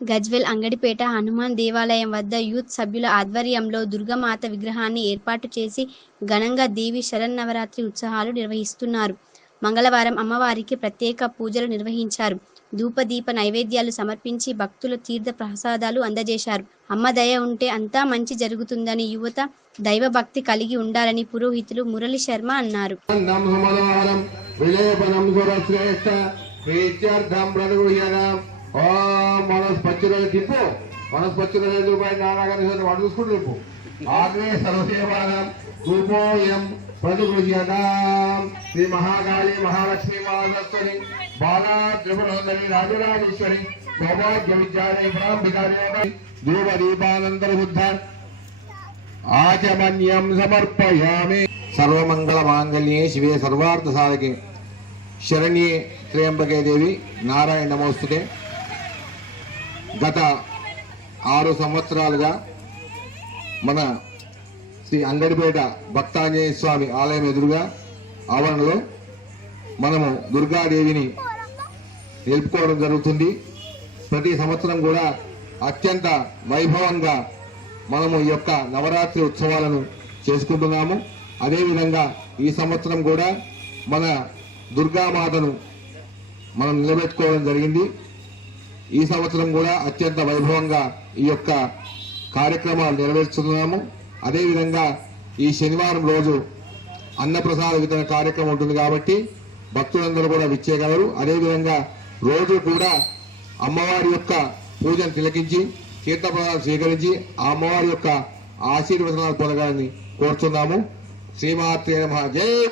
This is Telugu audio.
గజ్వెల్ అంగడిపేట హనుమాన్ దేవాలయం వద్ద యూత్ సభ్యుల ఆధ్వర్యంలో దుర్గమాత విగ్రహాన్ని ఏర్పాటు చేసి ఘనంగా దేవి శరన్నవరాత్రి ఉత్సవాలు నిర్వహిస్తున్నారు. మంగళవారం అమ్మవారికి ప్రత్యేక పూజలు నిర్వహించారు. ధూపదీప నైవేద్యాలు సమర్పించి భక్తుల తీర్థ ప్రసాదాలు అందజేశారు. అమ్మ దయ ఉంటే అంతా మంచి జరుగుతుందని యువత దైవభక్తి కలిగి ఉండాలని పురోహితులు మురళి శర్మ అన్నారు. నం పచ్చి రోజు తిప్పు ప్రీత్యర్థం పచ్చి రోజు ఐదు రూపాయలు నానాగారి వాడు చూసుకుంటూ తిప్పు ఆగ్నే సర్వసేవాదం రూపోయం ప్రతిగృహ్యతాం శ్రీ మహాకాళి మహాలక్ష్మి మహాసరస్వతి బాలా త్రిపురసుందరి రాజరాజేశ్వరి సౌభాగ్య విద్యాలయ ప్రాంభికారి దేవ దీపానందర బుద్ధ ఆచమన్యం సమర్పయామి. సర్వమంగళ మాంగళ్యే శివే సర్వార్థ సాధకే. శరణ్యే త్రయంబకే దేవి. నారాయణ నమోస్తుతే. గత ఆరు సంవత్సరాలుగా మన శ్రీ అంగడిపేట భక్తాంజనేయ స్వామి ఆలయం ఎదురుగా ఆవరణలో మనము దుర్గాదేవిని నిలుపుకోవడం జరుగుతుంది. ప్రతి సంవత్సరం కూడా అత్యంత వైభవంగా మనము ఈ యొక్క నవరాత్రి ఉత్సవాలను చేసుకుంటున్నాము. అదేవిధంగా ఈ సంవత్సరం కూడా మన దుర్గామాతను మనం నిలబెట్టుకోవడం జరిగింది. ఈ సంవత్సరం కూడా అత్యంత వైభవంగా ఈ యొక్క కార్యక్రమాలు నెరవేర్చుతున్నాము. అదేవిధంగా ఈ శనివారం రోజు అన్నప్రసాద వితరణ కార్యక్రమం ఉంటుంది కాబట్టి భక్తులందరూ కూడా విచ్చేయగలరు. అదేవిధంగా రోజు కూడా అమ్మవారి యొక్క పూజను తిలకించి తీర్థప్రదాలు స్వీకరించి ఆ అమ్మవారి యొక్క ఆశీర్వచనాలు పొందగాలని కోరుతున్నాము. శ్రీమాత్రి జై